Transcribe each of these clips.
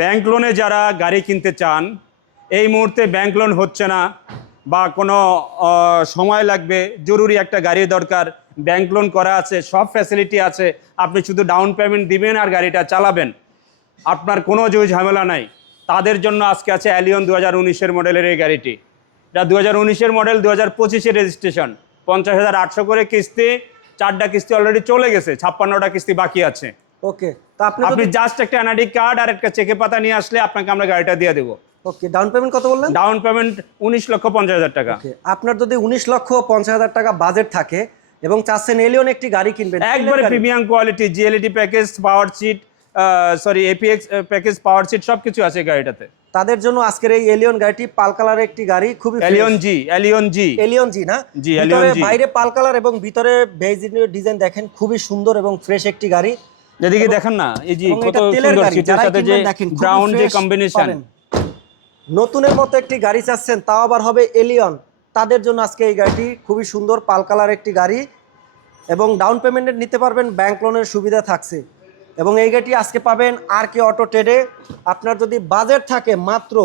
Bank লোনে যারা গাড়ি কিনতে চান, এই মুহূর্তে ব্যাংক লোন হচ্ছে না বা কোনো সময় লাগবে, জরুরি একটা গাড়ি দরকার, ব্যাংক লোন করা আছে, সব ফ্যাসিলিটি আছে, আপনি শুধু ডাউন পেমেন্ট দিবেন আর গাড়িটা চালাবেন। আপনার কোনো জয় ঝামেলা নাই। তাদের জন্য আজকে আছে অ্যালিয়ন দু হাজার উনিশের মডেলের এই গাড়িটি। এটা দু হাজার উনিশের মডেল দু হাজার পঁচিশের রেজিস্ট্রেশন পঞ্চাশ হাজার আটশো করে কিস্তি, চারটা কিস্তি অলরেডি চলে গেছে, ছাপ্পান্নটা কিস্তি বাকি আছে। ওকে তো আপনি জাস্ট একটা এনআইডি কার্ড আর একটা চেকে পাতা নিয়ে আসলে আপনাকে আমরা গাড়িটা দিয়ে দেবো। ওকে ডাউন পেমেন্ট কত বললেন? ডাউন পেমেন্ট উনিশ লক্ষ পঞ্চাশ হাজার টাকা। আপনার যদি উনিশ লক্ষ পঞ্চাশ হাজার টাকা বাজেট থাকে এবং চাচ্ছেন এলিয়ন একটি গাড়ি কিনবেন একবারে premium quality GLED package power seat sorry APX package power seat সব কিছু আছে গাড়িটাতে। তাদের জন্য আজকের এই এলিয়ন গাড়িটি পাল কালারের একটি গাড়ি খুবই Allion G Allion G Allion G না? জি, বাইরে পাল কালার এবং ভিতরে বেজ ডিজাইন দেখেন খুবই সুন্দর এবং ফ্রেশ একটি গাড়ি। যেদিকে দেখেন না এই এবং কত সুন্দর সিটের সাথে যে ব্রাউন যে কম্বিনেশন নতুনের মতো একটি গাড়ি চাচ্ছেন তাও আবার হবে এলিয়ন তাদের জন্য আজকে এই গাড়িটি খুবই সুন্দর পাল কালার একটি গাড়ি। এবং ডাউন পেমেন্টের নিতে পারবেন ব্যাংক লোনের সুবিধা থাকছে। এবং এই গাড়িটি আজকে পাবেন আর কে অটো ট্রেডে। আপনার যদি বাজেট থাকে মাত্র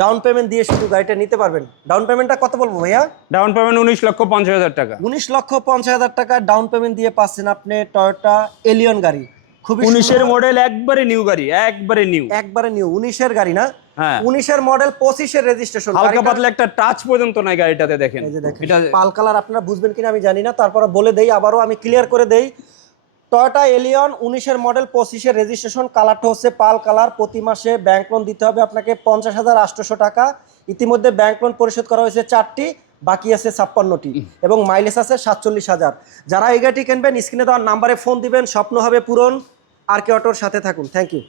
ডাউন পেমেন্ট দিয়ে শুধু গাড়িটা নিতে পারবেন। ডাউন পেমেন্টটা কত বলব ভাইয়া? ডাউন পেমেন্ট উনিশ লক্ষ পঞ্চাশ হাজার টাকা। উনিশ লক্ষ পঞ্চাশ হাজার টাকা ডাউন পেমেন্ট দিয়ে পাচ্ছেন আপনি টয়োটা এলিয়ন গাড়ি। খুবই উনিশের। মডেল একবারে নিউ গাড়ি একবারে নিউ একবারে নিউ উনিশের গাড়ি না? হ্যাঁ। উনিশের মডেল পঁচিশের রেজিস্ট্রেশন হালকা পাতলা একটা টাচ পর্যন্ত নাই গাড়িটাতে দেখেন। এটা পাল কালার আপনারা বুঝবেন কিনা আমি জানি না তারপরে বলে দেই আবারও আমি ক্লিয়ার করে দেই। টয়োটা এলিয়ন উনিশের মডেল পঁচিশের রেজিস্ট্রেশন কালারটা হচ্ছে পাল কালার প্রতি মাসে ব্যাংক লোন দিতে হবে আপনাকে পঞ্চাশ হাজার আটশোশো টাকা। ইতিমধ্যে ব্যাংক লোন পরিশোধ করা হয়েছে চারটি, বাকি আছে ছাপ্পান্নটি এবং মাইলেজ আছে সাতচল্লিশ হাজার। যারা এই গাড়িটি কিনবেন স্ক্রিনে দেওয়ার নাম্বারে ফোন দিবেন, স্বপ্ন হবে পূরণ। আর কে অটোর সাথে থাকুন। Thank you